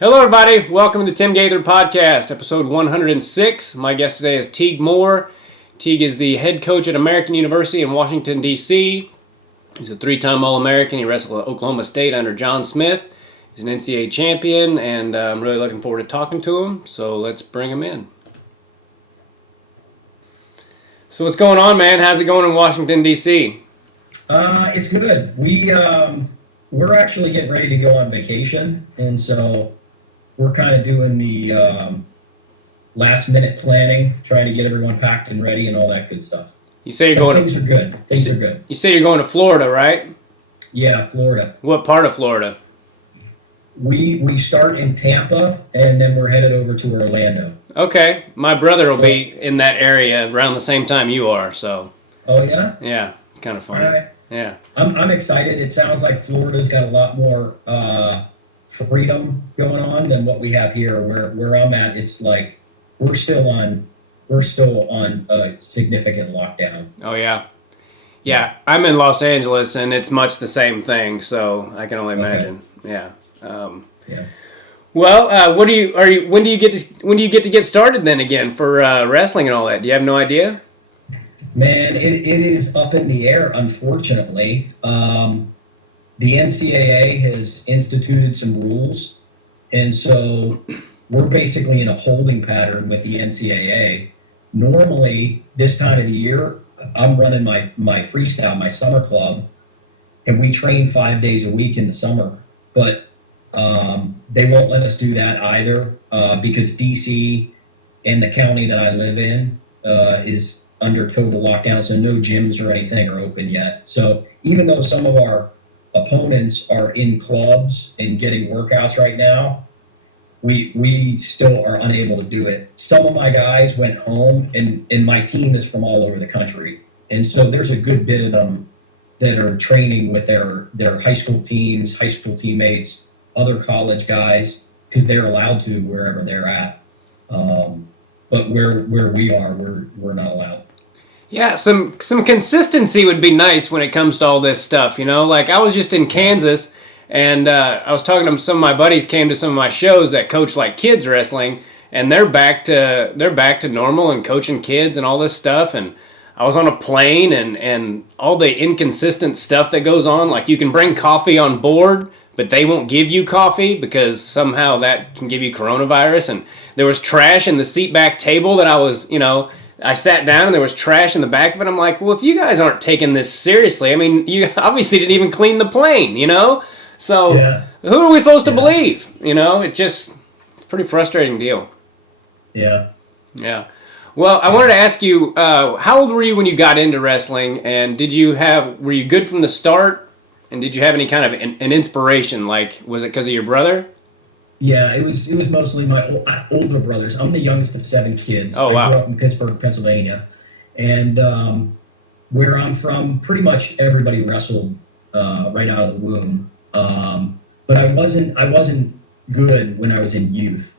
Hello, everybody. Welcome to the Tim Gaither Podcast, episode 106. My guest today is Teague Moore. Teague is the head coach at American University in Washington, D.C. He's a three-time All-American. He wrestled at Oklahoma State under John Smith. He's an NCAA champion, and I'm really looking forward to talking to him, so let's bring him in. So what's going on, man? How's it going in Washington, D.C.? It's good. We're actually getting ready to go on vacation, and so we're kind of doing the last minute planning, trying to get everyone packed and ready and all that good stuff. You say you're going Things are good. Things are good. You say you're going to Florida, right? Yeah, Florida. What part of Florida? We start in Tampa, and then we're headed over to Orlando. Okay. My brother will be in that area around the same time you are, so. Oh, yeah? Yeah, it's kind of funny. All right. Yeah. I'm excited. It sounds like Florida's got a lot more freedom going on than what we have here. Where I'm at, it's like we're still on a significant lockdown. Oh, yeah. Yeah, I'm in Los Angeles, and it's much the same thing, so I can only imagine. Okay. Yeah. Yeah. Well, when do you get to get started then again for wrestling and all that? Do you have no idea? Man, it is up in the air, unfortunately. The NCAA has instituted some rules, and so we're basically in a holding pattern with the NCAA. Normally, this time of the year, I'm running my freestyle, my summer club, and we train 5 days a week in the summer. But they won't let us do that either because DC and the county that I live in is under total lockdown, so no gyms or anything are open yet. So even though some of our opponents are in clubs and getting workouts right now, we still are unable to do it. Some of my guys went home, and my team is from all over the country. And so there's a good bit of them that are training with their high school teams, high school teammates, other college guys, because they're allowed to wherever they're at. But where we are, we're not allowed. Yeah, some consistency would be nice when it comes to all this stuff, you know? Like, I was just in Kansas, and I was talking to some of my buddies came to some of my shows that coach, like, kids wrestling, and they're back to normal and coaching kids and all this stuff, and I was on a plane, and all the inconsistent stuff that goes on, like, you can bring coffee on board, but they won't give you coffee because somehow that can give you coronavirus, and there was trash in the seat back table that I sat down and there was trash in the back of it. I'm like, well, if you guys aren't taking this seriously, I mean, you obviously didn't even clean the plane, you know? So Who are we supposed to believe? You know, it's a pretty frustrating deal. Yeah. Yeah. Well, I wanted to ask you, how old were you when you got into wrestling, and were you good from the start, and did you have any kind of an inspiration? Like, was it because of your brother? Yeah, it was mostly my older brothers. I'm the youngest of 7 kids. Oh, wow. I grew up in Pittsburgh, Pennsylvania. And where I'm from, pretty much everybody wrestled right out of the womb. But I wasn't good when I was in youth.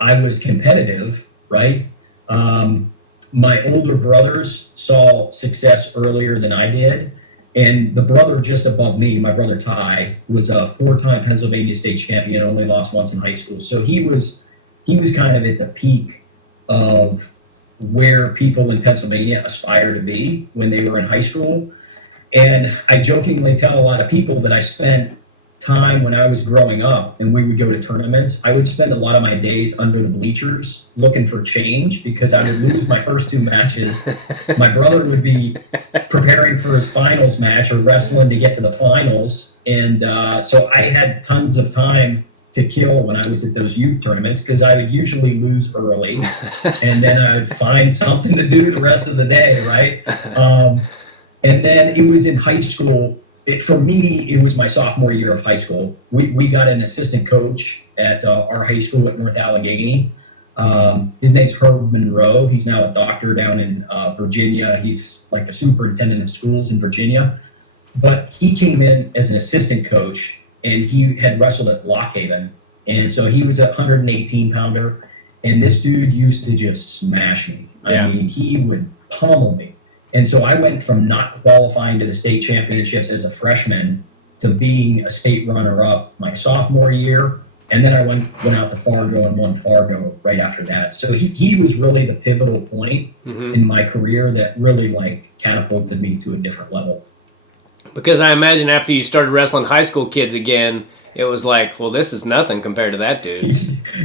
I was competitive, right? My older brothers saw success earlier than I did. And the brother just above me, my brother Ty, was a 4-time Pennsylvania state champion, only lost once in high school. So he was kind of at the peak of where people in Pennsylvania aspire to be when they were in high school. And I jokingly tell a lot of people that I spent time when I was growing up and we would go to tournaments. I would spend a lot of my days under the bleachers looking for change because I would lose my first 2 matches. My brother would be preparing for his finals match or wrestling to get to the finals. And so I had tons of time to kill when I was at those youth tournaments because I would usually lose early and then I would find something to do the rest of the day, right? And then it was in high school. For me, it was my sophomore year of high school. We got an assistant coach at our high school at North Allegheny. His name's Herb Monroe. He's now a doctor down in Virginia. He's like a superintendent of schools in Virginia. But he came in as an assistant coach, and he had wrestled at Lockhaven. And so he was a 118-pounder, and this dude used to just smash me. Yeah. I mean, he would pummel me. And so I went from not qualifying to the state championships as a freshman to being a state runner-up my sophomore year And then I went out to Fargo and won Fargo right after that. So he was really the pivotal point in my career that really like catapulted me to a different level. Because I imagine after you started wrestling high school kids again, it was like, well, this is nothing compared to that dude.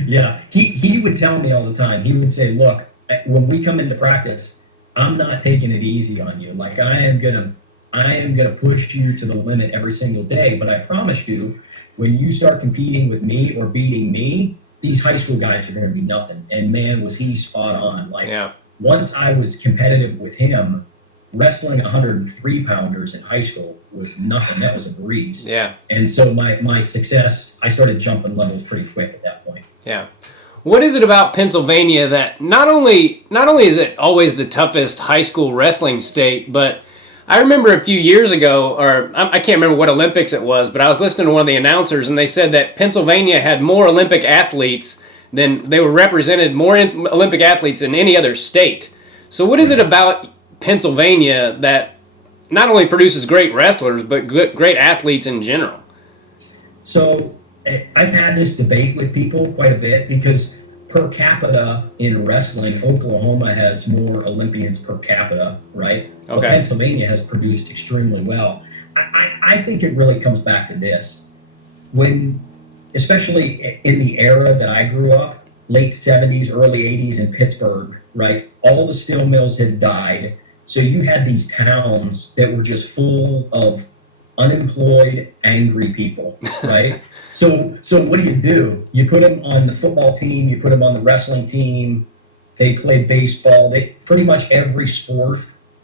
Yeah, he would tell me all the time. He would say, "Look, when we come into practice, I'm not taking it easy on you. Like I am gonna push you to the limit every single day. But I promise you, when you start competing with me or beating me, these high school guys are gonna be nothing." And man, was he spot on. Like Yeah. once I was competitive with him, wrestling 103 pounders in high school was nothing. That was a breeze. Yeah. And so my success, I started jumping levels pretty quick at that point. Yeah. What is it about Pennsylvania that not only is it always the toughest high school wrestling state, but I remember a few years ago, or I can't remember what Olympics it was, but I was listening to one of the announcers, and they said that Pennsylvania had more Olympic athletes than they were represented more Olympic athletes than any other state. So what is it about Pennsylvania that not only produces great wrestlers but great athletes in general? So I've had this debate with people quite a bit because per capita in wrestling, Oklahoma has more Olympians per capita, right? But Okay. Pennsylvania has produced extremely well. I think it really comes back to this. When, especially in the era that I grew up, late 70s, early 80s in Pittsburgh, right? All the steel mills had died. So you had these towns that were just full of unemployed, angry people, right? So what do? You put them on the football team, you put them on the wrestling team, they play baseball, they pretty much every sport,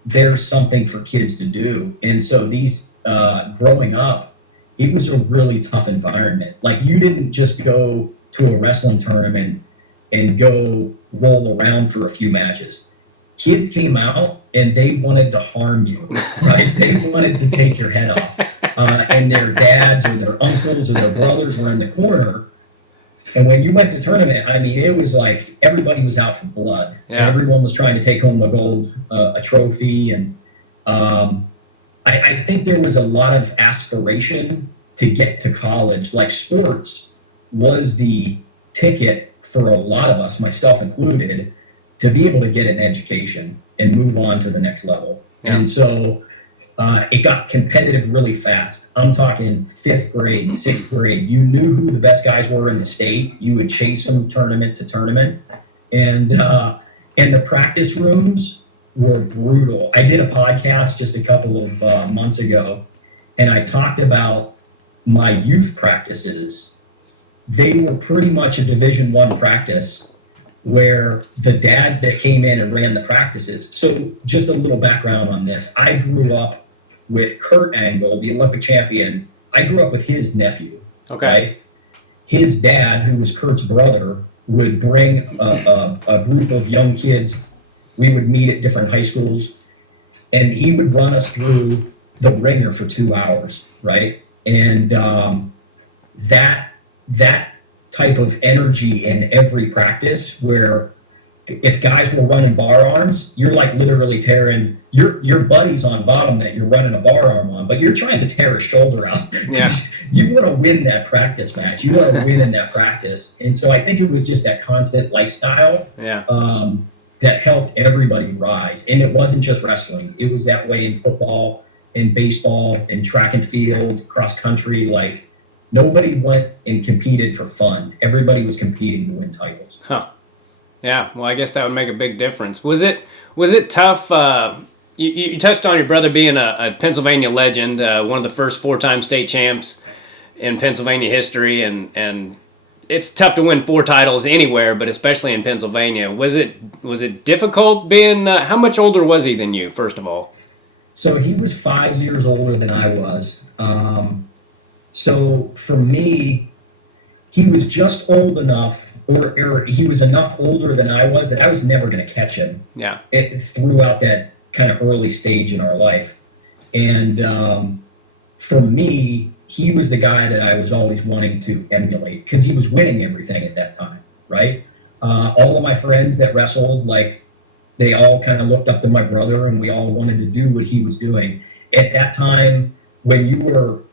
there's something for kids to do. And so these growing up, it was a really tough environment. Like you didn't just go to a wrestling tournament and go roll around for a few matches. Kids came out and they wanted to harm you, right? They wanted to take your head off. And their dads or their uncles or their brothers were in the corner. And when you went to tournament, I mean, it was like everybody was out for blood. Yeah. Everyone was trying to take home a gold, a trophy. And I think there was a lot of aspiration to get to college. Like sports was the ticket for a lot of us, myself included, to be able to get an education and move on to the next level. Yeah. And so it got competitive really fast. I'm talking fifth grade, sixth grade. You knew who the best guys were in the state. You would chase them tournament to tournament. And the practice rooms were brutal. I did a podcast just a couple of months ago, and I talked about my youth practices. They were pretty much a Division I practice where the dads that came in and ran the practices. So just a little background on this. I grew up with Kurt Angle, the Olympic champion. I grew up with his nephew. Okay. Right? His dad, who was Kurt's brother, would bring a group of young kids. We would meet at different high schools, and he would run us through the ringer for 2 hours, right? And that type of energy in every practice where if guys were running bar arms, you're like literally tearing your buddy's on bottom that you're running a bar arm on, but you're trying to tear his shoulder out. Yeah. You want to win that practice match. You want to win in that practice. And so I think it was just that constant lifestyle Yeah. that helped everybody rise. And it wasn't just wrestling. It was that way in football, in baseball, in track and field, cross country. Like nobody went and competed for fun. Everybody was competing to win titles. Huh. Yeah. Well, I guess that would make a big difference. Was it tough? You touched on your brother being a Pennsylvania legend, one of the first 4-time state champs in Pennsylvania history, and it's tough to win 4 titles anywhere, but especially in Pennsylvania. Was it difficult being? How much older was he than you? First of all. So he was 5 years older than I was. So for me, he was just old enough, or he was enough older than I was that I was never going to catch him. Yeah. Throughout that kind of early stage in our life. And for me, he was the guy that I was always wanting to emulate because he was winning everything at that time, right? All of my friends that wrestled, like, they all kind of looked up to my brother and we all wanted to do what he was doing. At that time, when you were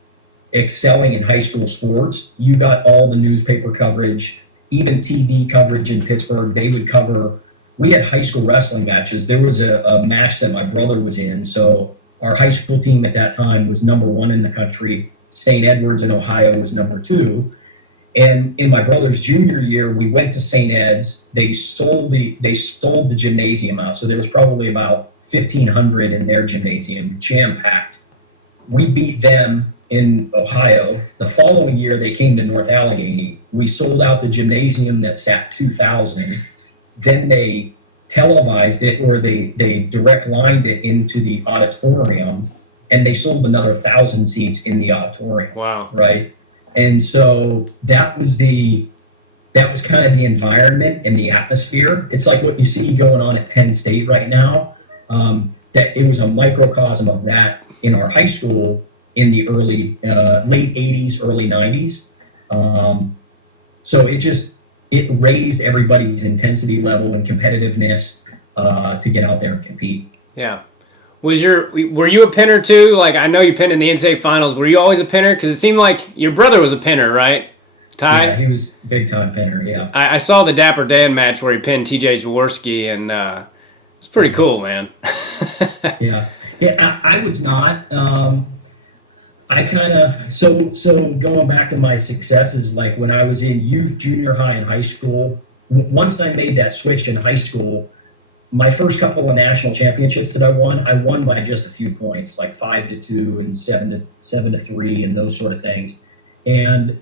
excelling in high school sports, you got all the newspaper coverage, even TV coverage in Pittsburgh. They would cover. We had high school wrestling matches. There was a match that my brother was in. So our high school team at that time was #1 in the country. St. Edwards in Ohio was #2. And in my brother's junior year, we went to St. Ed's. They sold the gymnasium out. So there was probably about 1,500 in their gymnasium, jam-packed. We beat them in Ohio. The following year, they came to North Allegheny. We sold out the gymnasium that sat 2,000. Then they televised it, or they direct lined it into the auditorium, and they sold another 1,000 seats in the auditorium. Wow. Right. And so that was kind of the environment and the atmosphere. It's like what you see going on at Penn State right now. That it was a microcosm of that in our high school in the late 80s, early 90s. So it raised everybody's intensity level and competitiveness to get out there and compete. Yeah. Were you a pinner too? Like, I know you pinned in the NCAA finals. Were you always a pinner? Because it seemed like your brother was a pinner, right? Ty? Yeah, he was a big time pinner. Yeah. I saw the Dapper Dan match where he pinned TJ Jaworski, and it's pretty cool, man. Yeah. I was not. I kind of so going back to my successes, like when I was in youth, junior high, and high school. Once I made that switch in high school, my first couple of national championships that I won by just a few points, like 5-2 and 7-3 and those sort of things. And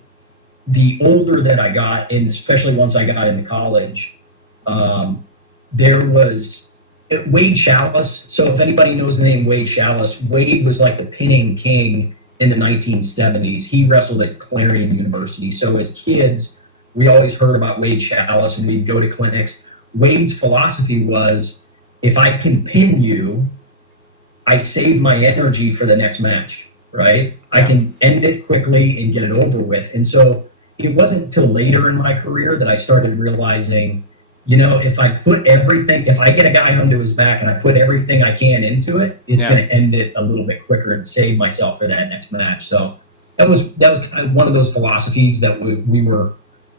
the older that I got, and especially once I got into college, there was Wade Chalice. So if anybody knows the name Wade Chalice, Wade was like the pinning king in the 1970s. He wrestled at Clarion University. So as kids, we always heard about Wade Chalice, and we'd go to clinics. Wade's philosophy was, if I can pin you, I save my energy for the next match, right? I can end it quickly and get it over with. And so it wasn't until later in my career that I started realizing, if I get a guy onto his back and I put everything I can into it, it's going to end it a little bit quicker and save myself for that next match. So that was kind of one of those philosophies that we were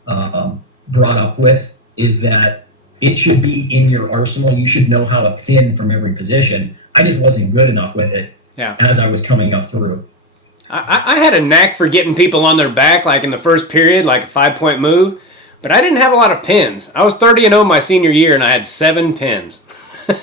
brought up with, is that it should be in your arsenal. You should know how to pin from every position. I just wasn't good enough with it as I was coming up through. I had a knack for getting people on their back, like in the first period, like a 5-point move, but I didn't have a lot of pins. I was 30-0 my senior year, and I had 7 pins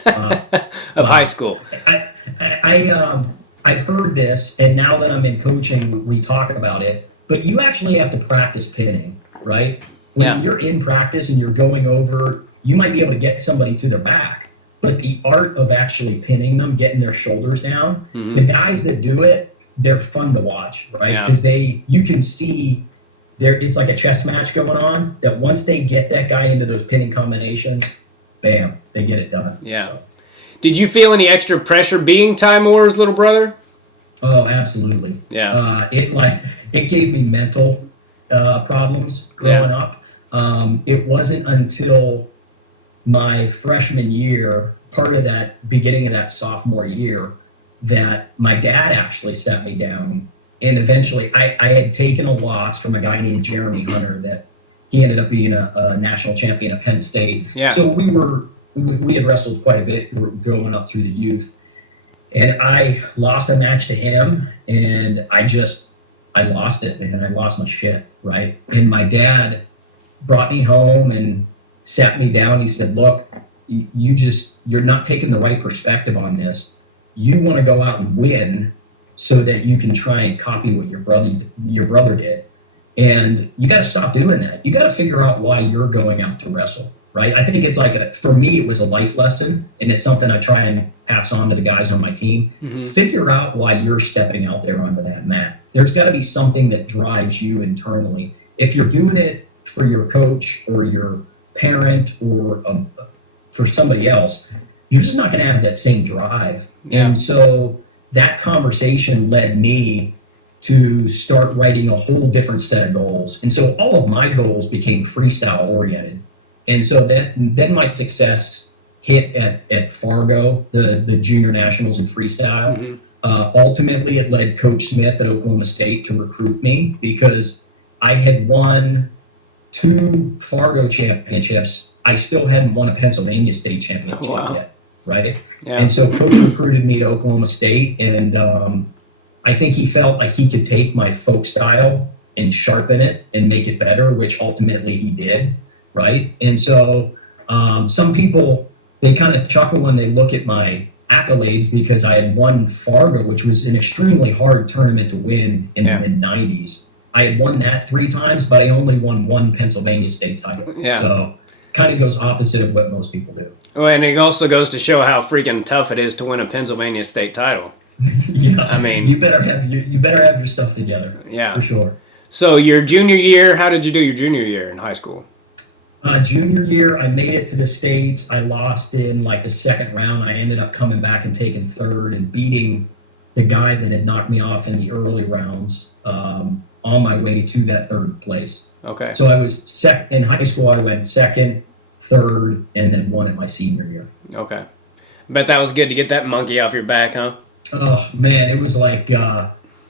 of high school. I've heard this, and now that I'm in coaching, we talk about it, but you actually have to practice pinning, right? When you're in practice and you're going over, you might be able to get somebody to their back, but the art of actually pinning them, getting their shoulders down, the guys that do it, they're fun to watch, right? Because you can see it's like a chess match going on, that once they get that guy into those pinning combinations, bam, they get it done. Yeah. So. Did you feel any extra pressure being Ty Moore's little brother? Oh, absolutely. Yeah. It gave me mental problems growing up. It wasn't until my freshman year, part of that beginning of that sophomore year, that my dad actually sat me down, and eventually I had taken a loss from a guy named Jeremy Hunter that he ended up being a national champion at Penn State. Yeah. So we had wrestled quite a bit going up through the youth, and I lost a match to him, and I lost it, man. I lost my shit, right? And my dad brought me home and sat me down. He said, look, you're not taking the right perspective on this. You want to go out and win so that you can try and copy what your brother did. And you got to stop doing that. You got to figure out why you're going out to wrestle, right? I think it's for me, it was a life lesson, and it's something I try and pass on to the guys on my team. Figure out why you're stepping out there onto that mat. There's got to be something that drives you internally. If you're doing it for your coach or your parent or for somebody else, you're just not going to have that same drive. Yeah. And so that conversation led me to start writing a whole different set of goals. And so all of my goals became freestyle oriented. And so then my success hit at Fargo, the junior nationals in freestyle. Ultimately, it led Coach Smith at Oklahoma State to recruit me because I had won 2 Fargo championships. I still hadn't won a Pennsylvania State championship Wow. yet, right? Yeah. And so Coach recruited me to Oklahoma State, and I think he felt like he could take my folk style and sharpen it and make it better, which ultimately he did, right? And so some people, they kind of chuckle when they look at my accolades because I had won Fargo, which was an extremely hard tournament to win in the mid 90s. I had won that 3 times, but I only won 1 Pennsylvania State title. Yeah. So kind of goes opposite of what most people do. Well, and it also goes to show how freaking tough it is to win a Pennsylvania State title. Yeah. I mean, you better have your stuff together. Yeah. For sure. So your junior year, how did you do your junior year in high school? Junior year, I made it to the States. I lost in like the second round. I ended up coming back and taking third and beating the guy that had knocked me off in the early rounds on my way to that third place. Okay. So I was second in high school. I went second, third, and then won at my senior year. Okay. Bet that was good to get that monkey off your back, huh? Oh man, it was like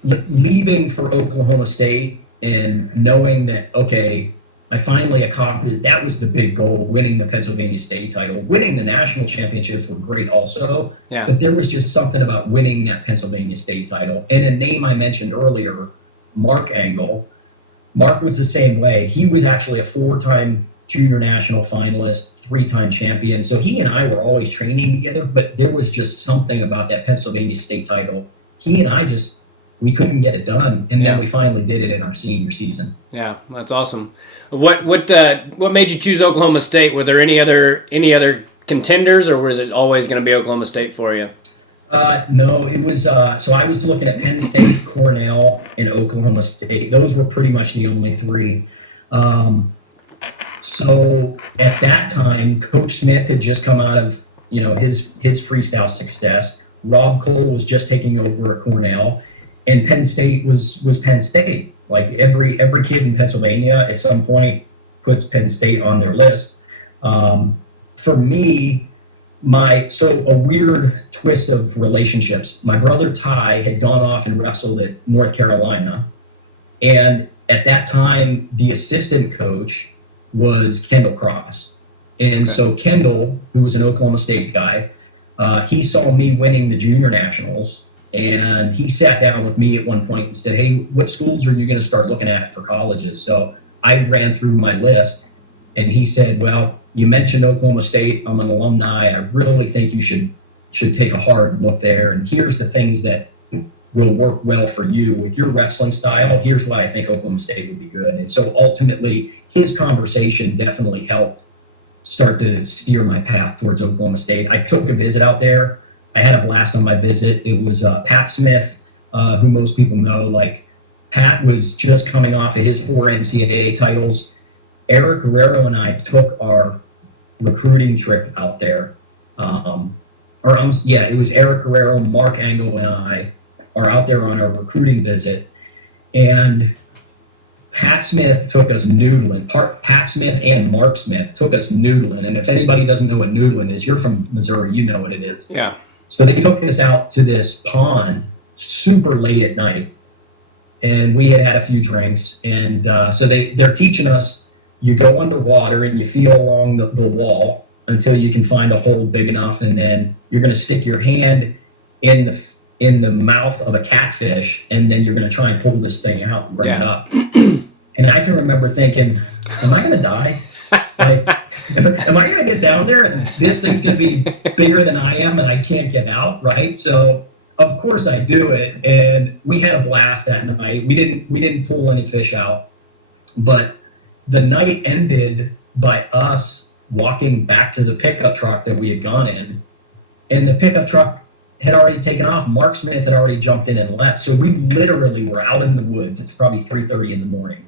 leaving for Oklahoma State and knowing that, okay, I finally accomplished, that was the big goal, winning the Pennsylvania State title. Winning the national championships were great also, but there was just something about winning that Pennsylvania State title. And a name I mentioned earlier, Mark Angle. Mark was the same way. He was actually a 4-time junior national finalist, 3-time champion. So he and I were always training together, but there was just something about that Pennsylvania State title. He and I we couldn't get it done, and then we finally did it in our senior season. Yeah, that's awesome. What made you choose Oklahoma State? Were there any other contenders, or was it always going to be Oklahoma State for you? No, it was. So I was looking at Penn State, Cornell, and Oklahoma State. Those were pretty much the only 3. So at that time, Coach Smith had just come out of his freestyle success. Rob Cole was just taking over at Cornell. And Penn State was Penn State. Like every kid in Pennsylvania at some point puts Penn State on their list. For me, a weird twist of relationships. My brother Ty had gone off and wrestled at North Carolina. And at that time, the assistant coach was Kendall Cross. And so Kendall, who was an Oklahoma State guy, he saw me winning the junior nationals. And he sat down with me at one point and said, hey, what schools are you going to start looking at for colleges? So I ran through my list, and he said, well, you mentioned Oklahoma State. I'm an alumni. I really think you should take a hard look there. And here's the things that will work well for you with your wrestling style. Here's why I think Oklahoma State would be good. And so ultimately, his conversation definitely helped start to steer my path towards Oklahoma State. I took a visit out there. I had a blast on my visit. It was Pat Smith, who most people know. Like, Pat was just coming off of his 4 NCAA titles. Eric Guerrero and I took our recruiting trip out there. It was Eric Guerrero, Mark Angle, and I are out there on our recruiting visit. And Pat Smith took us noodling. Pat Smith and Mark Smith took us noodling. And if anybody doesn't know what noodling is, you're from Missouri, you know what it is. Yeah. So they took us out to this pond super late at night, and we had a few drinks. And so they're teaching us, you go underwater and you feel along the wall until you can find a hole big enough, and then you're going to stick your hand in the mouth of a catfish, and then you're going to try and pull this thing out and bring it up. And I can remember thinking, am I going to die? Like, am I going to get down there and this thing's going to be bigger than I am and I can't get out, right? So of course I do it, and we had a blast that night. We didn't pull any fish out, but the night ended by us walking back to the pickup truck that we had gone in, and the pickup truck had already taken off. Mark Smith had already jumped in and left. So we literally were out in the woods. It's probably 3:30 in the morning.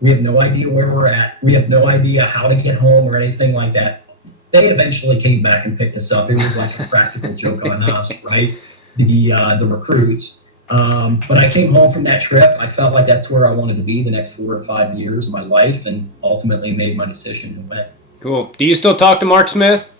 We have no idea where we're at. We have no idea how to get home or anything like that. They eventually came back and picked us up. It was like a practical joke on us, right? The recruits. But I came home from that trip. I felt like that's where I wanted to be the next 4 or 5 years of my life, and ultimately made my decision and went. Cool. Do you still talk to Mark Smith?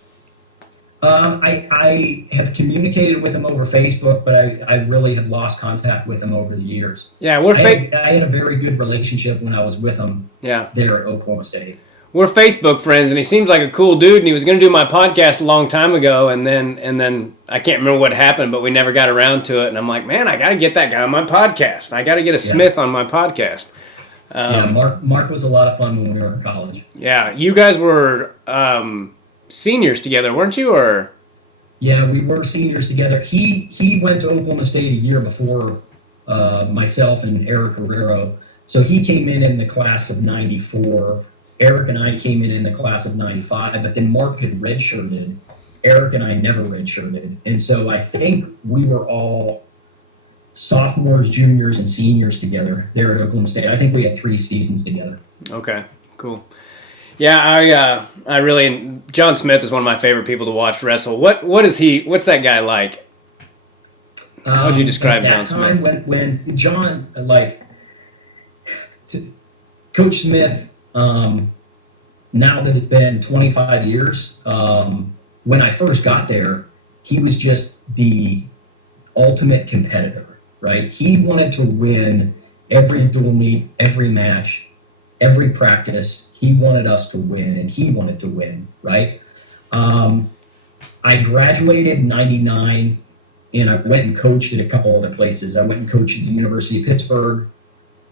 I have communicated with him over Facebook, but I really have lost contact with him over the years. Yeah, we're I had a very good relationship when I was with him yeah. there at Oklahoma State. We're Facebook friends, and he seems like a cool dude. And he was going to do my podcast a long time ago, and then I can't remember what happened, but we never got around to it. And I'm like, man, I got to get that guy on my podcast. I got to get a Smith on my podcast. Yeah, Mark was a lot of fun when we were in college. Yeah, you guys were seniors together, weren't you? Or yeah, we were seniors together. He went to Oklahoma State a year before myself and Eric Guerrero. So he came in the class of '94. Eric and I came in the class of '95, but then Mark had redshirted. Eric and I never redshirted. And so I think we were all sophomores, juniors, and seniors together there at Oklahoma State. I think we had 3 seasons together. Okay, cool. Yeah, I really John Smith is one of my favorite people to watch wrestle. What is he? What's that guy like? How would you describe John Smith? When John Coach Smith. Now that it's been 25 years, when I first got there, he was just the ultimate competitor, right? He wanted to win every dual meet, every match, every practice. He wanted us to win, and he wanted to win, right? I graduated in '99, and I went and coached at a couple other places. I went and coached at the University of Pittsburgh.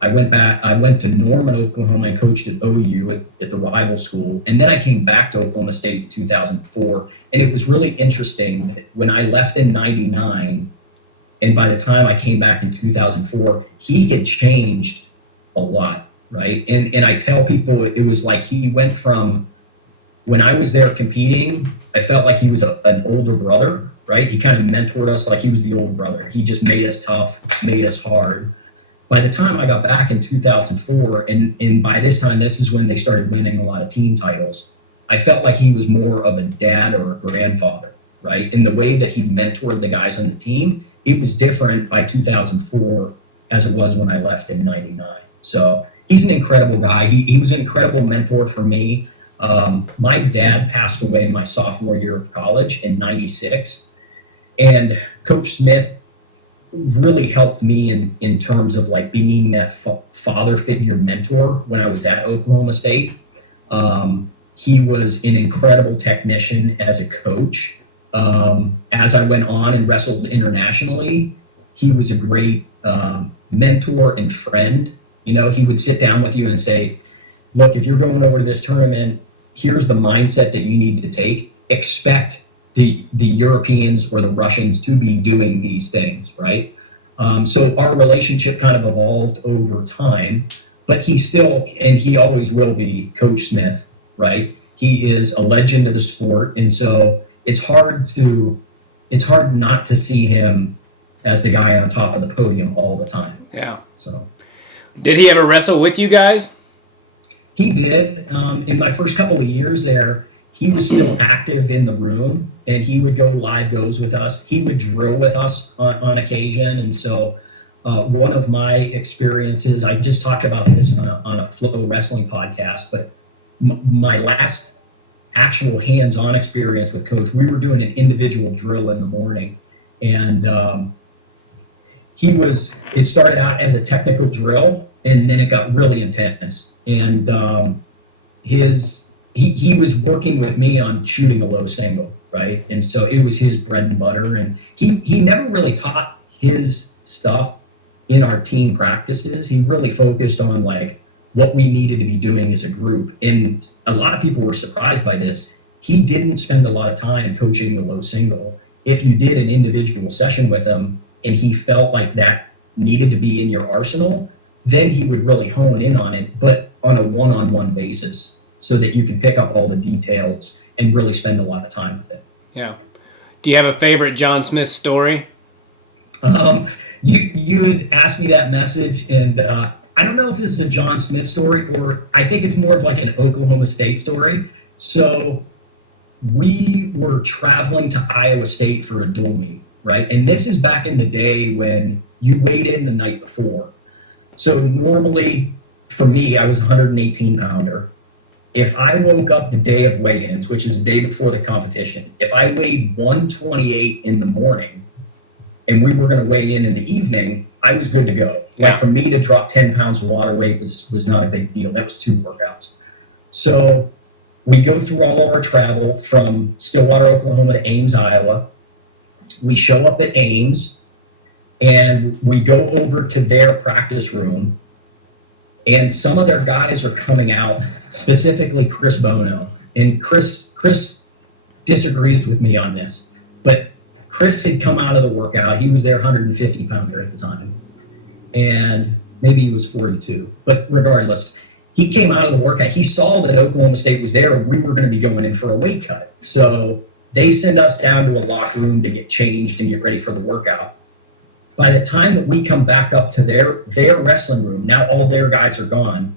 I went to Norman, Oklahoma, and coached at OU at the rival school. And then I came back to Oklahoma State in 2004. And it was really interesting when I left in '99, and by the time I came back in 2004, he had changed a lot, right? And I tell people it was like he went from, when I was there competing, I felt like he was an older brother, right? He kind of mentored us like he was the older brother. He just made us tough, made us hard. By the time I got back in 2004, and by this time, this is when they started winning a lot of team titles, I felt like he was more of a dad or a grandfather, right? In the way that he mentored the guys on the team, it was different by 2004 as it was when I left in '99. So he's an incredible guy. He was an incredible mentor for me. My dad passed away my sophomore year of college in '96, and Coach Smith really helped me in terms of like being that father figure mentor when I was at Oklahoma State. He was an incredible technician as a coach. As I went on and wrestled internationally, he was a great mentor and friend. You know, he would sit down with you and say, look, if you're going over to this tournament, here's the mindset that you need to take. Expect the Europeans or the Russians to be doing these things, right? So our relationship kind of evolved over time, but he still, and he always will be, Coach Smith, right? He is a legend of the sport, and so it's hard not to see him as the guy on top of the podium all the time. Yeah. So, did he ever wrestle with you guys? He did. In my first couple of years there, he was still active in the room, and he would go live goes with us. He would drill with us on occasion. And so one of my experiences, I just talked about this on a Flow Wrestling podcast, but my last actual hands-on experience with Coach, we were doing an individual drill in the morning. And it started out as a technical drill, and then it got really intense. And he was working with me on shooting a low single, right? And so it was his bread and butter. And he never really taught his stuff in our team practices. He really focused on like what we needed to be doing as a group. And a lot of people were surprised by this. He didn't spend a lot of time coaching the low single. If you did an individual session with him and he felt like that needed to be in your arsenal, then he would really hone in on it, but on a one-on-one basis, so that you can pick up all the details and really spend a lot of time with it. Yeah. Do you have a favorite John Smith story? You had asked me that message, and I don't know if this is a John Smith story, or I think it's more of like an Oklahoma State story. So we were traveling to Iowa State for a dual meet, right? And this is back in the day when you weighed in the night before. So normally, for me, I was a 118 pounder. if I woke up the day of weigh-ins, which is the day before the competition, if I weighed 128 in the morning and we were going to weigh in the evening, I was good to go. Yeah. Like for me to drop 10 pounds of water weight was not a big deal. That was 2 workouts. So we go through all of our travel from Stillwater, Oklahoma to Ames, Iowa. We show up at Ames and we go over to their practice room, and some of their guys are coming out, specifically Chris Bono. And Chris disagrees with me on this, but Chris had come out of the workout. He was their 150 pounder at the time, and maybe he was 42, but regardless, he came out of the workout. He saw that Oklahoma State was there and we were going to be going in for a weight cut. So they send us down to a locker room to get changed and get ready for the workout. By the time that we come back up to their wrestling room, now all their guys are gone,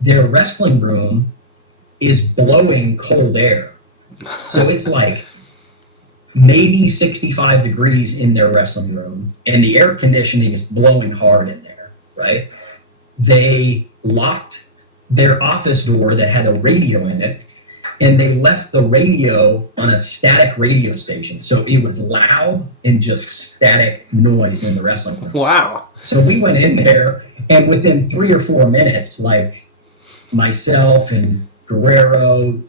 their wrestling room is blowing cold air. So it's like maybe 65 degrees in their wrestling room, and the air conditioning is blowing hard in there, right? They locked their office door that had a radio in it, and they left the radio on a static radio station. So it was loud and just static noise in the wrestling room. Wow. So we went in there, and within 3 or 4 minutes, like myself and Guerrero,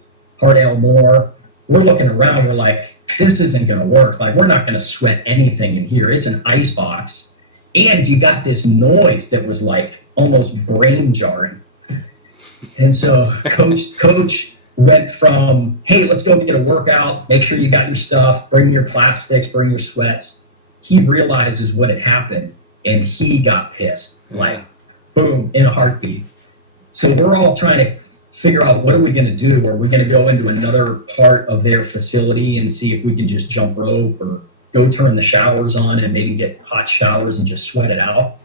Hardale Moore, we're looking around, we're like, this isn't going to work. Like, we're not going to sweat anything in here. It's an ice box. And you got this noise that was like almost brain jarring. And so coach went from, hey, let's go get a workout, make sure you got your stuff, bring your plastics, bring your sweats. He realizes what had happened, and he got pissed, like, boom, in a heartbeat. So we're all trying to figure out, what are we going to do? Are we going to go into another part of their facility and see if we can just jump rope, or go turn the showers on and maybe get hot showers and just sweat it out?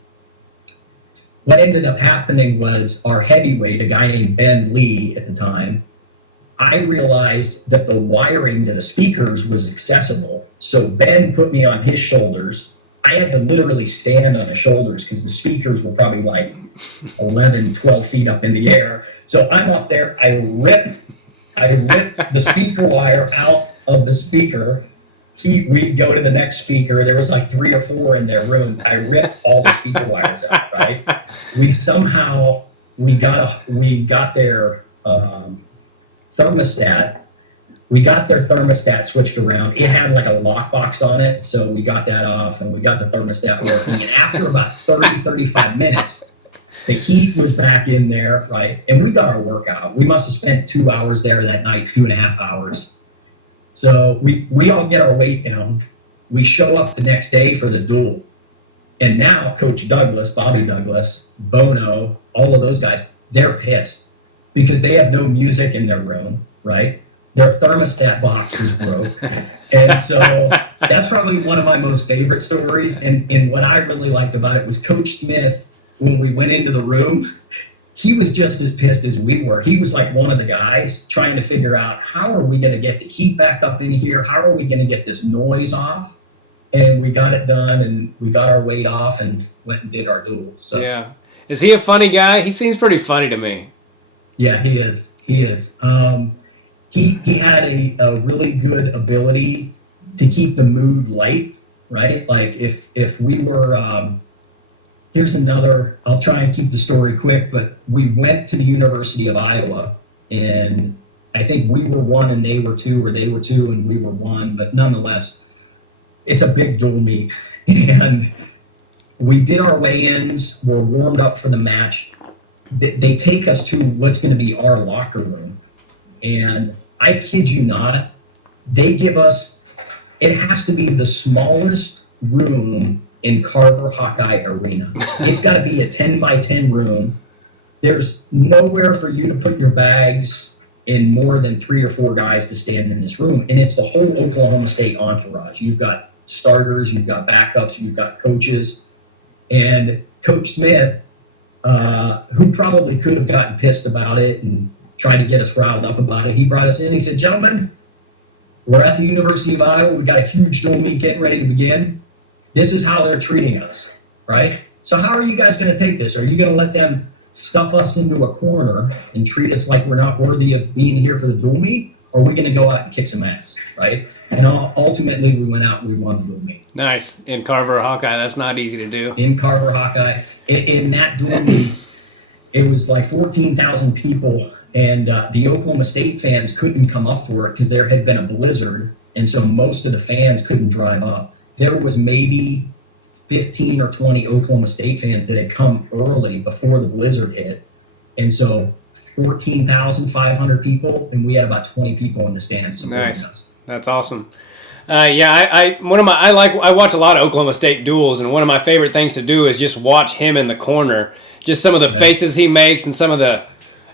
What ended up happening was our heavyweight, a guy named Ben Lee at the time, I realized that the wiring to the speakers was accessible. So Ben put me on his shoulders. I had to literally stand on his shoulders because the speakers were probably like 11, 12 feet up in the air. So I'm up there, I rip the speaker wire out of the speaker. We go to the next speaker. There was like 3 or 4 in their room. I ripped all the speaker wires out, right? We got their thermostat. We got their thermostat switched around. It had like a lockbox on it, so we got that off and we got the thermostat working. And after about 30, 35 minutes, the heat was back in there, right? And we got our workout. We must have spent 2 hours there that night, 2.5 hours. So we all get our weight down. We show up the next day for the duel. And now Coach Douglas, Bobby Douglas, Bono, all of those guys, they're pissed because they have no music in their room, right? Their thermostat box was broke. And so that's probably one of my most favorite stories. And what I really liked about it was Coach Smith, when we went into the room, he was just as pissed as we were. He was like one of the guys trying to figure out, how are we going to get the heat back up in here? How are we going to get this noise off? And we got it done, and we got our weight off and went and did our duel. So yeah. Is he a funny guy? He seems pretty funny to me. Yeah, he is. He is. He had a really good ability to keep the mood light, right? Like if we were, here's another, I'll try and keep the story quick, but we went to the University of Iowa, and I think we were 1 and they were 2, or they were 2 and we were 1, but nonetheless, it's a big dual meet. And we did our weigh-ins, we're warmed up for the match. They take us to what's going to be our locker room. And I kid you not, they give us, it has to be the smallest room in Carver Hawkeye Arena. It's got to be a 10 by 10 room. There's nowhere for you to put your bags and more than 3 or 4 guys to stand in this room. And it's the whole Oklahoma State entourage. You've got starters, you've got backups, you've got coaches. And Coach Smith, who probably could have gotten pissed about it and tried to get us riled up about it, he brought us in. He said, gentlemen, we're at the University of Iowa. We got a huge dual meet getting ready to begin. This is how they're treating us, right? So how are you guys going to take this? Are you going to let them stuff us into a corner and treat us like we're not worthy of being here for the dual meet, or are we going to go out and kick some ass, right? And ultimately, we went out and we won the dual meet. Nice. In Carver Hawkeye, that's not easy to do. In Carver Hawkeye. In that dual meet, it was like 14,000 people, and the Oklahoma State fans couldn't come up for it because there had been a blizzard, and so most of the fans couldn't drive up. There was maybe 15 or 20 Oklahoma State fans that had come early before the blizzard hit, and so 14,500 people, and we had about 20 people in the stands supporting us. That's awesome. I watch a lot of Oklahoma State duels, and one of my favorite things to do is just watch him in the corner. Just some of the faces he makes and some of the,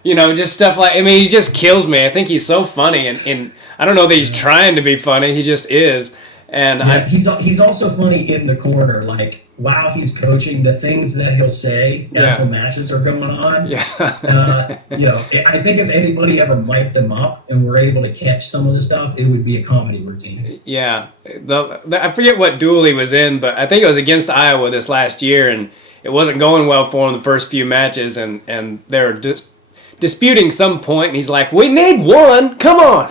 just stuff like, he just kills me. I think he's so funny, and I don't know that he's trying to be funny. He just is. And he's also funny in the corner, like while he's coaching, the things that he'll say as the matches are going on. Yeah. I think if anybody ever mic'd him up and were able to catch some of the stuff, it would be a comedy routine. Yeah. I forget what duel he was in, but I think it was against Iowa this last year, and it wasn't going well for him the first few matches, and they were disputing some point, and he's like, "We need one, come on."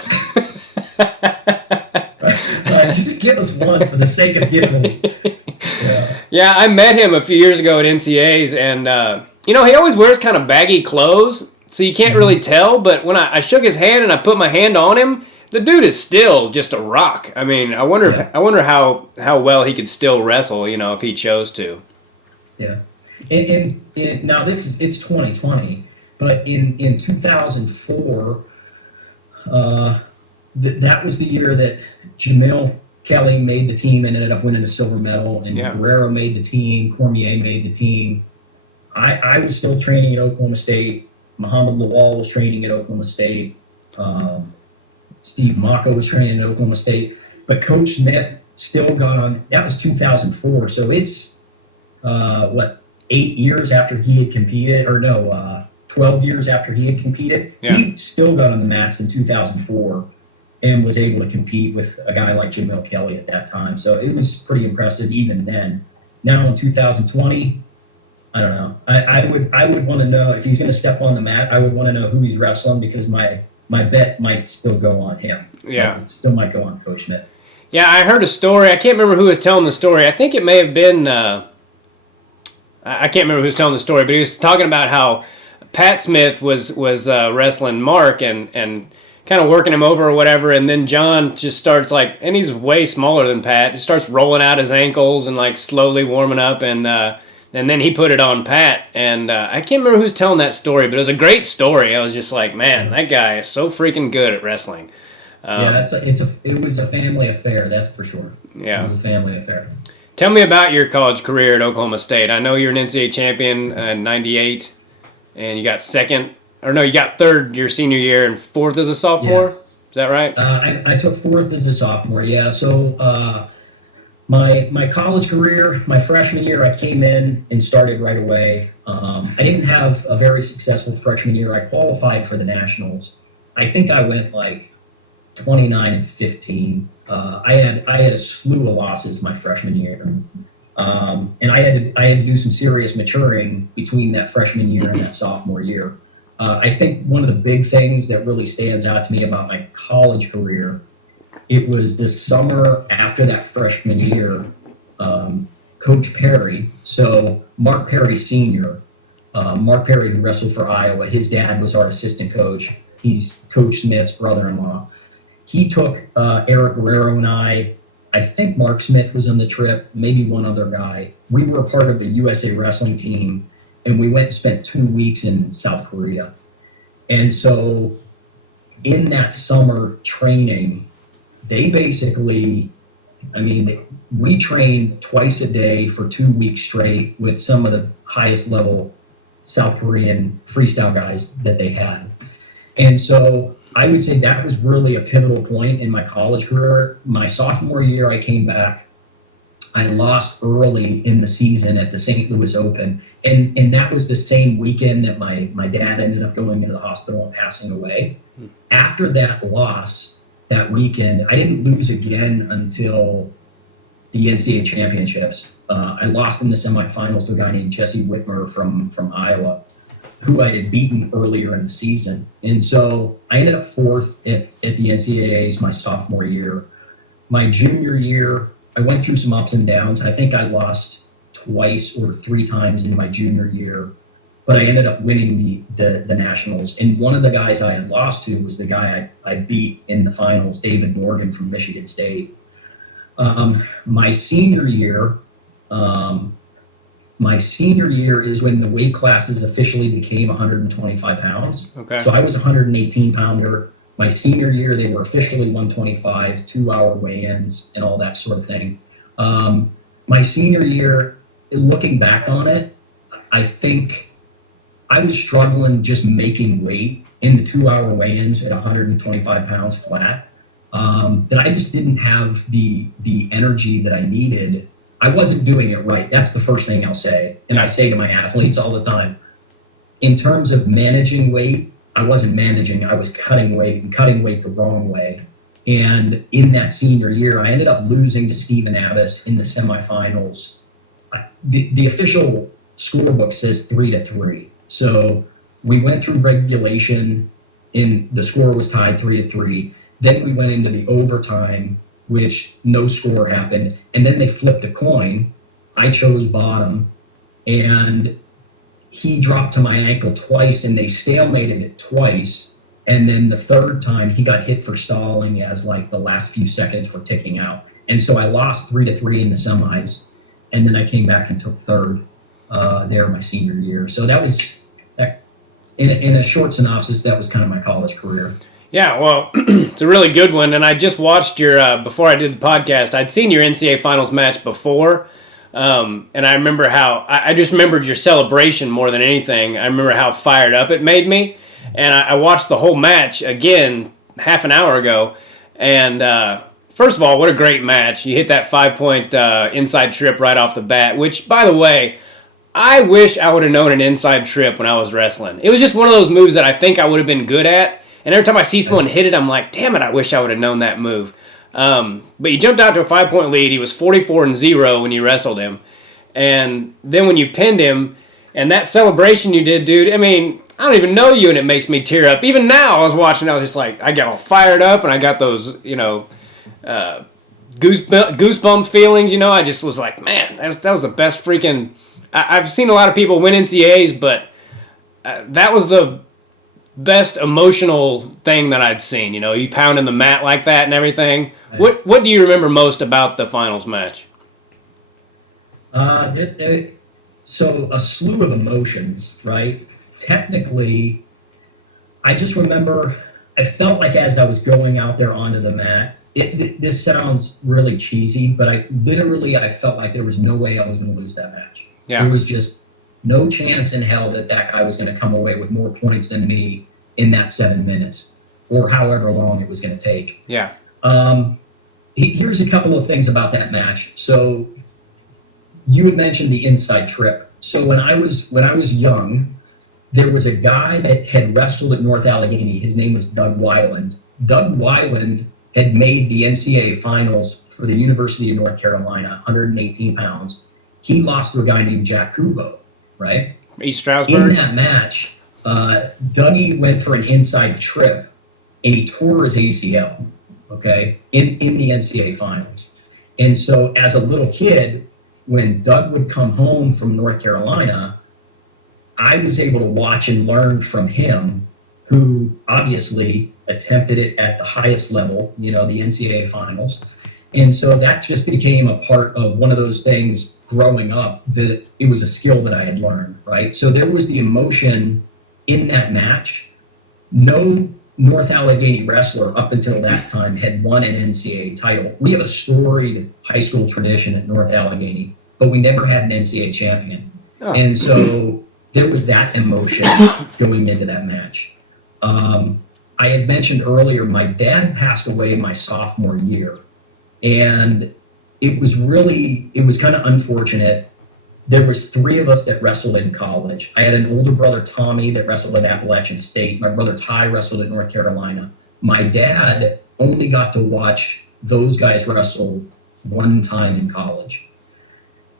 Just give us one for the sake of giving me. Yeah, I met him a few years ago at NCAAs, and he always wears kind of baggy clothes, so you can't really tell. But when I shook his hand and I put my hand on him, the dude is still just a rock. I wonder how well he could still wrestle, if he chose to. Yeah, and now it's 2020, but in 2004, that was the year that Jamil Kelly made the team and ended up winning a silver medal, and Guerrero made the team, Cormier made the team. I was still training at Oklahoma State. Muhammad Lawal was training at Oklahoma State. Steve Mocco was training at Oklahoma State. But Coach Smith still got on. That was 2004, so it's 8 years after he had competed, 12 years after he had competed. Yeah. He still got on the mats in 2004 and was able to compete with a guy like Jamil Kelly at that time. So it was pretty impressive even then. Now in 2020, I don't know. I would want to know if he's going to step on the mat. I would want to know who he's wrestling, because my bet might still go on him. Yeah, it still might go on Coach Smith. Yeah, I heard a story. I can't remember who was telling the story. I think it may have been. I can't remember who was telling the story, but he was talking about how Pat Smith was wrestling Mark and kind of working him over or whatever, and then John just starts and he's way smaller than Pat, just starts rolling out his ankles and slowly warming up, and then he put it on Pat, and I can't remember who's telling that story, but it was a great story. I was just like, man, that guy is so freaking good at wrestling. It was a family affair, that's for sure. Yeah, it was a family affair. Tell me about your college career at Oklahoma State. I know you're an NCAA champion in '98, and you got you got third your senior year and fourth as a sophomore. Yeah. Is that right? I took fourth as a sophomore. Yeah. So my college career, my freshman year, I came in and started right away. I didn't have a very successful freshman year. I qualified for the nationals. I think I went 29-15. I had a slew of losses my freshman year, and I had to do some serious maturing between that freshman year and that sophomore year. I think one of the big things that really stands out to me about my college career, it was this summer after that freshman year, Coach Perry, so Mark Perry Sr., Mark Perry, who wrestled for Iowa, his dad was our assistant coach. He's Coach Smith's brother-in-law. He took Eric Guerrero and I think Mark Smith was on the trip, maybe one other guy. We were a part of the USA wrestling team, and we went and spent 2 weeks in South Korea. And so in that summer training, they basically, we trained twice a day for 2 weeks straight with some of the highest level South Korean freestyle guys that they had. And so I would say that was really a pivotal point in my college career. My sophomore year, I came back. I lost early in the season at the St. Louis Open. And that was the same weekend that my dad ended up going into the hospital and passing away. After that loss, that weekend, I didn't lose again until the NCAA championships. I lost in the semifinals to a guy named Jesse Whitmer from Iowa. who I had beaten earlier in the season. And so I ended up fourth at the NCAAs my sophomore year. My junior year, I went through some ups and downs. I think I lost twice or three times in my junior year, but I ended up winning the nationals. And one of the guys I had lost to was the guy I beat in the finals, David Morgan from Michigan State. My senior year, is when the weight classes officially became 125 pounds. Okay. So I was a 118 pounder. My senior year, they were officially 125, 2-hour weigh-ins and all that sort of thing. My senior year, looking back on it, I think I was struggling just making weight in the 2-hour weigh-ins at 125 pounds flat. That I just didn't have the energy that I needed. I wasn't doing it right. That's the first thing I'll say. And I say to my athletes all the time, in terms of managing weight, I wasn't managing, I was cutting weight and cutting weight the wrong way. And in that senior year, I ended up losing to Stephen Abbas in the semifinals. The official scorebook says 3-3. So we went through regulation, and the score was tied 3-3. Then we went into the overtime, which no score happened. And then they flipped a coin. I chose bottom, and he dropped to my ankle twice, and they stalemated it twice. And then the third time he got hit for stalling as like the last few seconds were ticking out. And so I lost 3-3 in the semis. And then I came back and took third there my senior year. So that was, in a short synopsis, that was kind of my college career. Yeah, well, it's a really good one. And I just watched your, before I did the podcast, I'd seen your NCAA finals match before. And I remember how, I just remembered your celebration more than anything. I remember how fired up it made me. And I watched the whole match again half an hour ago. And first of all, what a great match. You hit that 5-point inside trip right off the bat, which, by the way, I wish I would have known an inside trip when I was wrestling. It was just one of those moves that I think I would have been good at. And every time I see someone hit it, I'm like, damn it, I wish I would have known that move. But you jumped out to a 5-point lead. He was 44-0 when you wrestled him. And then when you pinned him, and that celebration you did, dude, I mean, I don't even know you, and it makes me tear up. Even now, I was watching, I was just like, I got all fired up, and I got those, goosebump feelings, I just was like, man, that was the best freaking... I've seen a lot of people win NCAAs, but that was the best emotional thing that I'd seen. You pounding the mat like that and everything. Right. What do you remember most about the finals match? So a slew of emotions, right? Technically, I just remember I felt like as I was going out there onto the mat, this sounds really cheesy, but I felt like there was no way I was going to lose that match. Yeah. There was just no chance in hell that guy was going to come away with more points than me in that 7 minutes or however long it was going to take. Yeah. Here's a couple of things about that match. So you had mentioned the inside trip. So when I was young, there was a guy that had wrestled at North Allegheny. His name was Doug Weiland. Doug Weiland had made the NCAA finals for the University of North Carolina, 118 pounds. He lost to a guy named Jack Kuvo, right? East Stroudsburg. In that match, Dougie went for an inside trip, and he tore his ACL, okay, in the NCAA finals. And so as a little kid, when Doug would come home from North Carolina, I was able to watch and learn from him, who obviously attempted it at the highest level, the NCAA finals. And so that just became a part of one of those things growing up, that it was a skill that I had learned, right? So there was the emotion in that match. No North Allegheny wrestler up until that time had won an NCAA title. We have a storied high school tradition at North Allegheny, but we never had an NCAA champion. Oh. And so there was that emotion going into that match. I had mentioned earlier, my dad passed away my sophomore year. And it was kind of unfortunate. There was 3 of us that wrestled in college. I had an older brother, Tommy, that wrestled at Appalachian State. My brother, Ty, wrestled at North Carolina. My dad only got to watch those guys wrestle one time in college.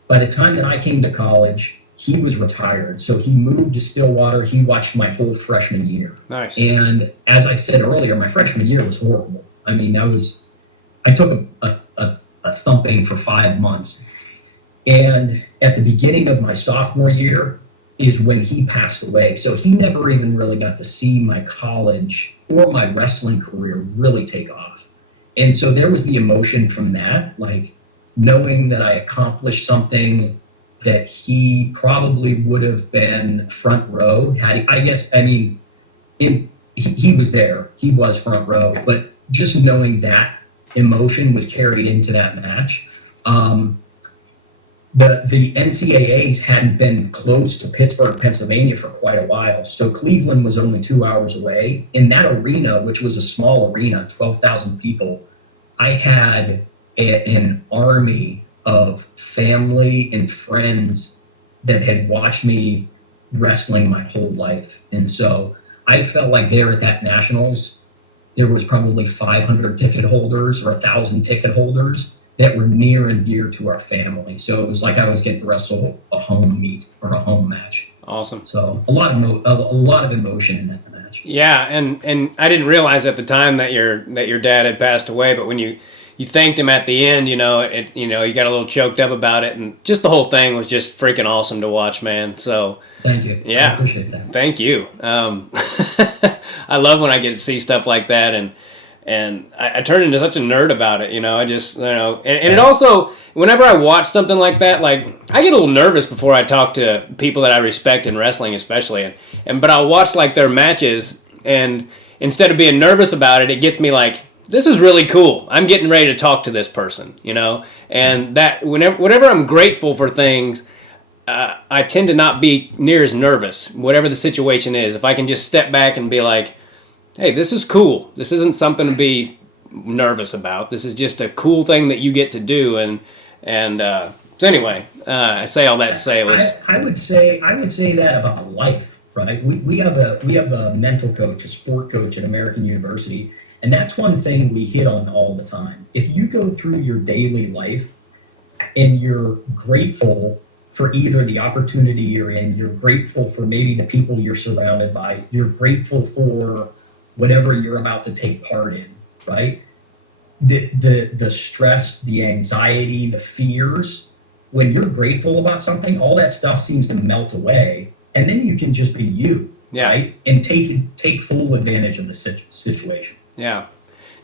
By the time that I came to college, he was retired. So he moved to Stillwater. He watched my whole freshman year. Nice. And as I said earlier, my freshman year was horrible. I mean, I took a thumping for 5 months. And at the beginning of my sophomore year is when he passed away. So he never even really got to see my college or my wrestling career really take off. And so there was the emotion from that, like knowing that I accomplished something that he probably would have been front row had he, I guess, I mean, he was there, he was front row, but just knowing that emotion was carried into that match. The NCAAs hadn't been close to Pittsburgh, Pennsylvania for quite a while. So Cleveland was only 2 hours away. In that arena, which was a small arena, 12,000 people, I had an army of family and friends that had watched me wrestling my whole life. And so I felt like there at that Nationals, there was probably 500 ticket holders or 1,000 ticket holders that were near and dear to our family. So it was like I was getting to wrestle a home meet or a home match. Awesome. So a lot of emotion in that match. Yeah, and I didn't realize at the time that your dad had passed away, but when you thanked him at the end, you got a little choked up about it, and just the whole thing was just freaking awesome to watch, man. So thank you. Yeah, I appreciate that. Thank you. I love when I get to see stuff like that, and I turn into such a nerd about it, I just, and it also, whenever I watch something like that, like, I get a little nervous before I talk to people that I respect in wrestling especially, but I'll watch, like, their matches, and instead of being nervous about it, it gets me like, this is really cool. I'm getting ready to talk to this person, and that, whenever I'm grateful for things, I tend to not be near as nervous, whatever the situation is. If I can just step back and be like, hey, this is cool. This isn't something to be nervous about. This is just a cool thing that you get to do. So anyway, I say all that to say it was. I would say that about life, right? We have a mental coach, a sport coach at American University, and that's one thing we hit on all the time. If you go through your daily life and you're grateful for either the opportunity you're in, you're grateful for maybe the people you're surrounded by, you're grateful for whatever you're about to take part in, right? The stress, the anxiety, the fears, when you're grateful about something, all that stuff seems to melt away, and then you can just be you, right? And take full advantage of the situation. Yeah.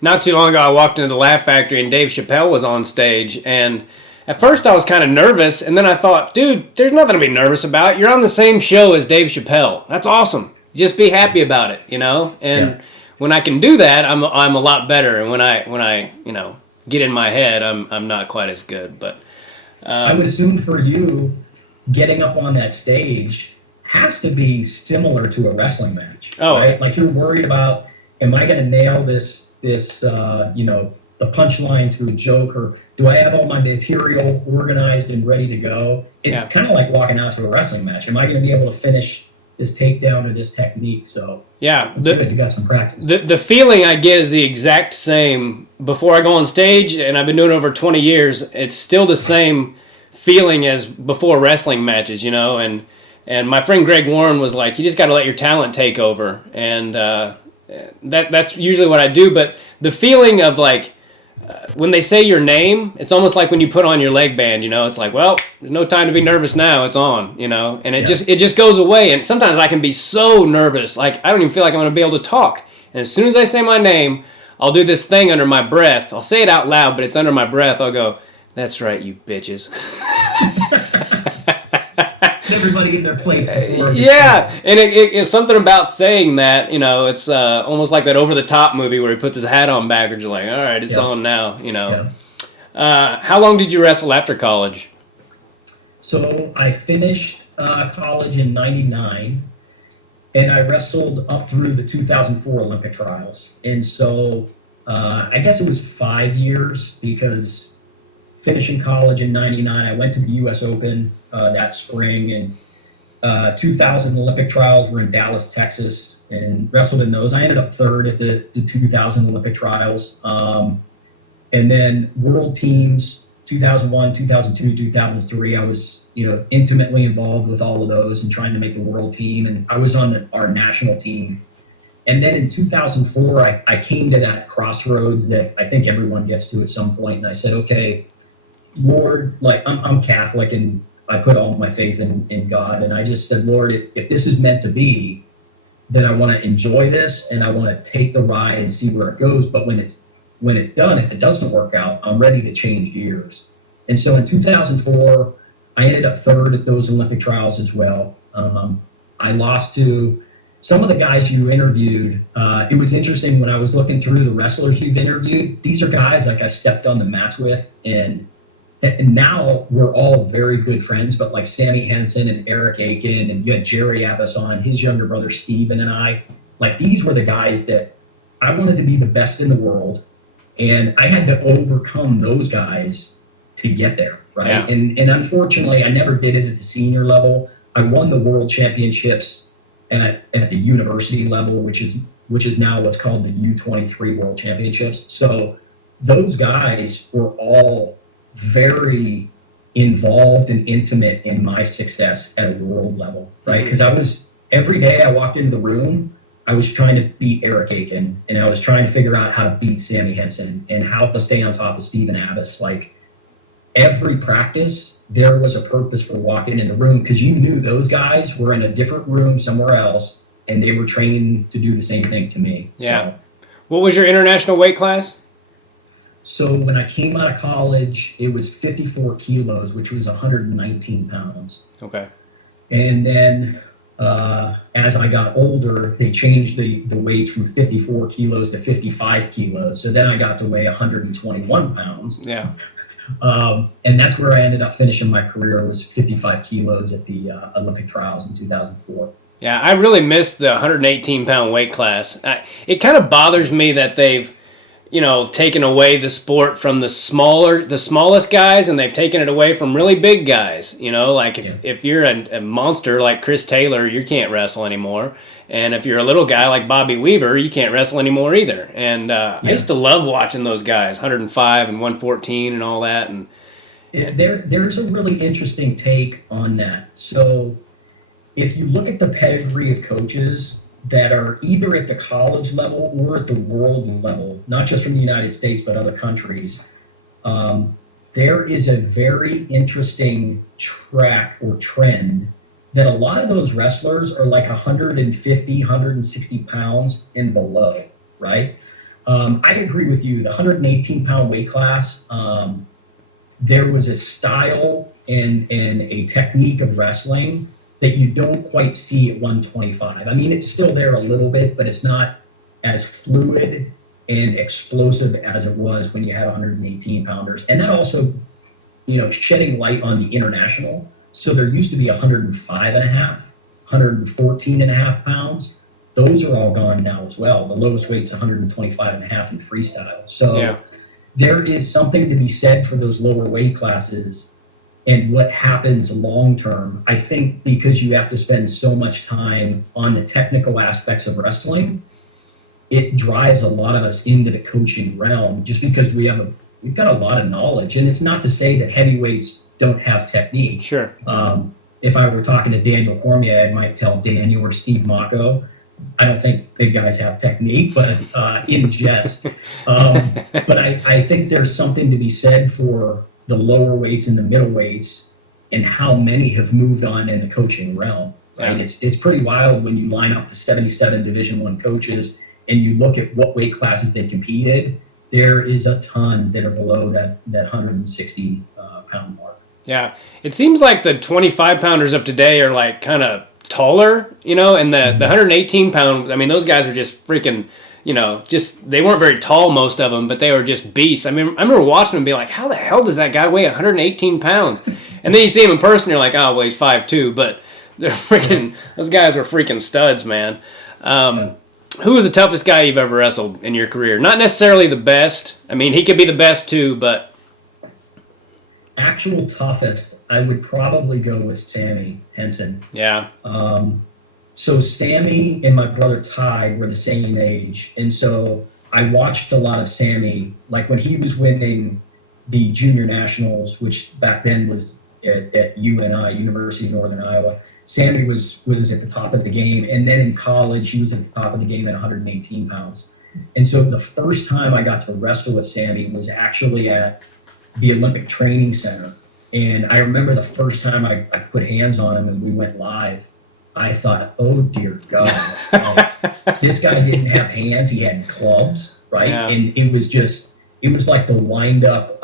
Not too long ago, I walked into the Laugh Factory, and Dave Chappelle was on stage, and at first I was kind of nervous, and then I thought, dude, there's nothing to be nervous about. You're on the same show as Dave Chappelle. That's awesome. Just be happy about it, And when I can do that, I'm a lot better. And when I get in my head, I'm not quite as good. But I would assume for you, getting up on that stage has to be similar to a wrestling match, right? Like you're worried about, am I going to nail this the punchline to a joke, or do I have all my material organized and ready to go? It's kind of like walking out to a wrestling match. Am I going to be able to finish this takedown or this technique? So it's good. You got some practice. The feeling I get is the exact same before I go on stage, and I've been doing it over 20 years. It's still the same feeling as before wrestling matches, and my friend Greg Warren was like, you just got to let your talent take over, and that's usually what I do. But the feeling of like, when they say your name, it's almost like when you put on your leg band, it's like, well, there's no time to be nervous now, it's on, and it just goes away. And sometimes I can be so nervous, like I don't even feel like I'm going to be able to talk. And as soon as I say my name, I'll do this thing under my breath. I'll say it out loud, but it's under my breath. I'll go, that's right, you bitches. Everybody in their place. Yeah, and it's something about saying that, it's almost like that Over the Top movie where he puts his hat on backwards. You're like, all right, it's on now, How long did you wrestle after college? So I finished college in 99, and I wrestled up through the 2004 Olympic trials. And so I guess it was 5 years, because finishing college in 99, I went to the U.S. Open that spring, and 2000 Olympic trials were in Dallas, Texas, and wrestled in those. I ended up third at the 2000 Olympic trials. And then world teams 2001, 2002, 2003, I was, intimately involved with all of those and trying to make the world team. And I was on our national team. And then in 2004, I came to that crossroads that I think everyone gets to at some point. And I said, okay, Lord, like I'm Catholic and I put all my faith in God. And I just said, Lord, if this is meant to be, then I want to enjoy this and I want to take the ride and see where it goes. But when it's done, if it doesn't work out, I'm ready to change gears. And so in 2004, I ended up third at those Olympic trials as well. I lost to some of the guys you interviewed. It was interesting when I was looking through the wrestlers you've interviewed. These are guys like I stepped on the mats with, and now we're all very good friends. But like Sammy Henson and Eric Aiken, and you had Jerry Abbas on, his younger brother Steven, and I, like these were the guys that I wanted to be the best in the world, and I had to overcome those guys to get there, right? Yeah. And unfortunately, I never did it at the senior level. I won the world championships at the university level, which is now what's called the U23 World Championships. So those guys were all very involved and intimate in my success at a world level, right? Because every day I walked into the room, I was trying to beat Eric Aiken, and I was trying to figure out how to beat Sammy Henson and how to stay on top of Steven Abbas. Like every practice, there was a purpose for walking in the room because you knew those guys were in a different room somewhere else and they were trained to do the same thing to me. Yeah. What was your international weight class? So when I came out of college, it was 54 kilos, which was 119 pounds. Okay. And then as I got older, they changed the weights from 54 kilos to 55 kilos. So then I got to weigh 121 pounds. Yeah. And that's where I ended up finishing my career, was 55 kilos at the Olympic trials in 2004. Yeah, I really missed the 118-pound weight class. It kind of bothers me that they've, taken away the sport from the smallest guys, and they've taken it away from really big guys. If you're a monster like Chris Taylor, you can't wrestle anymore. And if you're a little guy like Bobby Weaver, you can't wrestle anymore either. And I used to love watching those guys, 105 and 114 and all that. And there's a really interesting take on that. So if you look at the pedigree of coaches that are either at the college level or at the world level, not just from the United States, but other countries, there is a very interesting track or trend that a lot of those wrestlers are like 150, 160 pounds and below, right? I agree with you. The 118-pound weight class, there was a style and a technique of wrestling that you don't quite see at 125. I mean, it's still there a little bit, but it's not as fluid and explosive as it was when you had 118 pounders. And that also, shedding light on the international. So there used to be 105 and a half, 114 and a half pounds. Those are all gone now as well. The lowest weight's 125 and a half in freestyle. So there is something to be said for those lower weight classes and what happens long term. I think because you have to spend so much time on the technical aspects of wrestling, it drives a lot of us into the coaching realm just because we've got a lot of knowledge. And it's not to say that heavyweights don't have technique. Sure. If I were talking to Daniel Cormier, I might tell Daniel or Steve Mocco, I don't think big guys have technique, but in jest. But I think there's something to be said for the lower weights and the middle weights and how many have moved on in the coaching realm. Right? It's pretty wild when you line up the 77 Division I coaches and you look at what weight classes they competed. There is a ton that are below that 160 pound mark. Yeah, it seems like the 25-pounders of today are like kind of taller, and the 118-pound, I mean, those guys are just freaking, they weren't very tall, most of them, but they were just beasts. I remember watching them and being like, how the hell does that guy weigh 118 pounds? And then you see him in person, you're like, oh, well, he's 5'2", but they're freaking, those guys were freaking studs, man. Who was the toughest guy you've ever wrestled in your career? Not necessarily the best. I mean, he could be the best too, but... Actual toughest, I would probably go with Sammy Henson. Yeah. So Sammy and my brother Teague were the same age. And so I watched a lot of Sammy, like when he was winning the junior nationals, which back then was at UNI, University of Northern Iowa. Sammy was at the top of the game, and then in college he was at the top of the game at 118 pounds. And so the first time I got to wrestle with Sammy was actually at the Olympic Training Center. And I remember the first time I put hands on him and we went live, I thought, oh dear God, this guy didn't have hands, he had clubs, right? Yeah. And it was like the wind up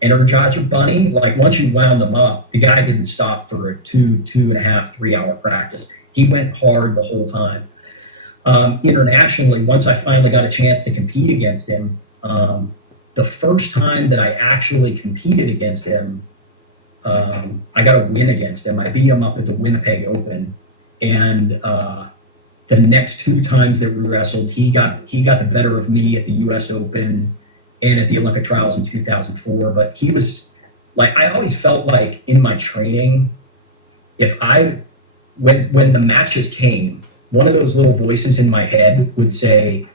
Energizer bunny. Like once you wound them up, the guy didn't stop for a 2.5, 3 hour practice. He went hard the whole time. Internationally, once I finally got a chance to compete against him, the first time that I actually competed against him, I got a win against him. I beat him up at the Winnipeg Open, and the next 2 times that we wrestled, he got the better of me at the U.S. Open and at the Olympic trials in 2004. But he was like, I always felt like in my training, when the matches came, one of those little voices in my head would say,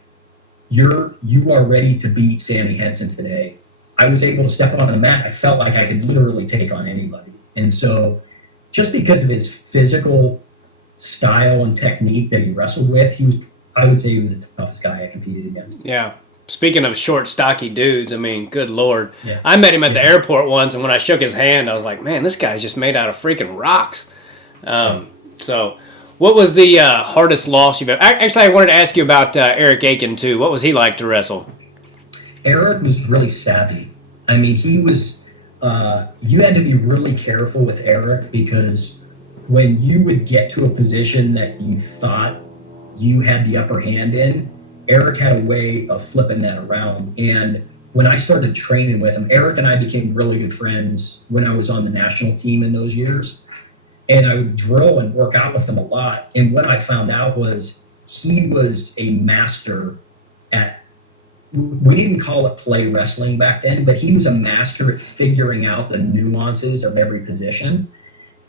you are ready to beat Sammy Henson today. I was able to step on the mat. I felt like I could literally take on anybody. And so just because of his physical style and technique that he wrestled with, I would say he was the toughest guy I competed against. Yeah. Speaking of short, stocky dudes, I mean, good Lord. Yeah. I met him at the airport once, and when I shook his hand, I was like, man, this guy's just made out of freaking rocks. So what was the hardest loss you've ever... Actually, I wanted to ask you about Eric Aiken, too. What was he like to wrestle? Eric was really savvy. I mean, he was... you had to be really careful with Eric because when you would get to a position that you thought you had the upper hand in, Eric had a way of flipping that around. And when I started training with him, Eric and I became really good friends when I was on the national team in those years. And I would drill and work out with him a lot. And what I found out was he was a master at, we didn't call it play wrestling back then, but he was a master at figuring out the nuances of every position.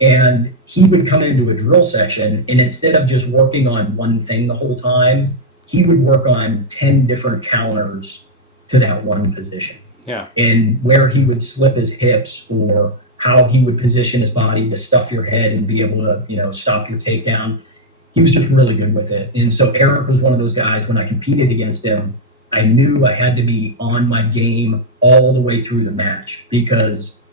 And he would come into a drill section, and instead of just working on one thing the whole time, he would work on 10 different counters to that one position. Yeah. And where he would slip his hips or how he would position his body to stuff your head and be able to, stop your takedown. He was just really good with it. And so Eric was one of those guys, when I competed against him, I knew I had to be on my game all the way through the match, because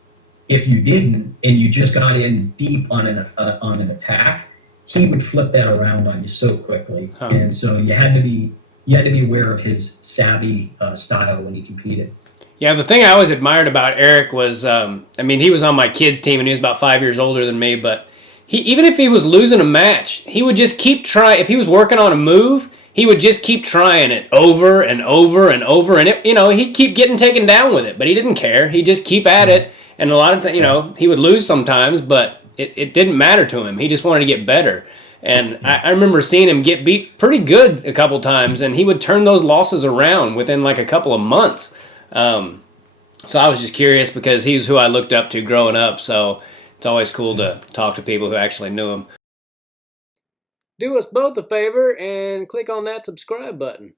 if you didn't and you just got in deep on an attack, he would flip that around on you so quickly. Huh. And so you had to be aware of his savvy style when he competed. Yeah, the thing I always admired about Eric was, he was on my kids' team and he was about 5 years older than me, but even if he was losing a match, he would just keep trying. If he was working on a move, he would just keep trying it over and over and over, and he'd keep getting taken down with it, but he didn't care. He'd just keep at it, and a lot of times, he would lose sometimes, but it didn't matter to him. He just wanted to get better. And I remember seeing him get beat pretty good a couple times, and he would turn those losses around within like a couple of months. So I was just curious because he's who I looked up to growing up, so it's always cool to talk to people who actually knew him. Do us both a favor and click on that subscribe button.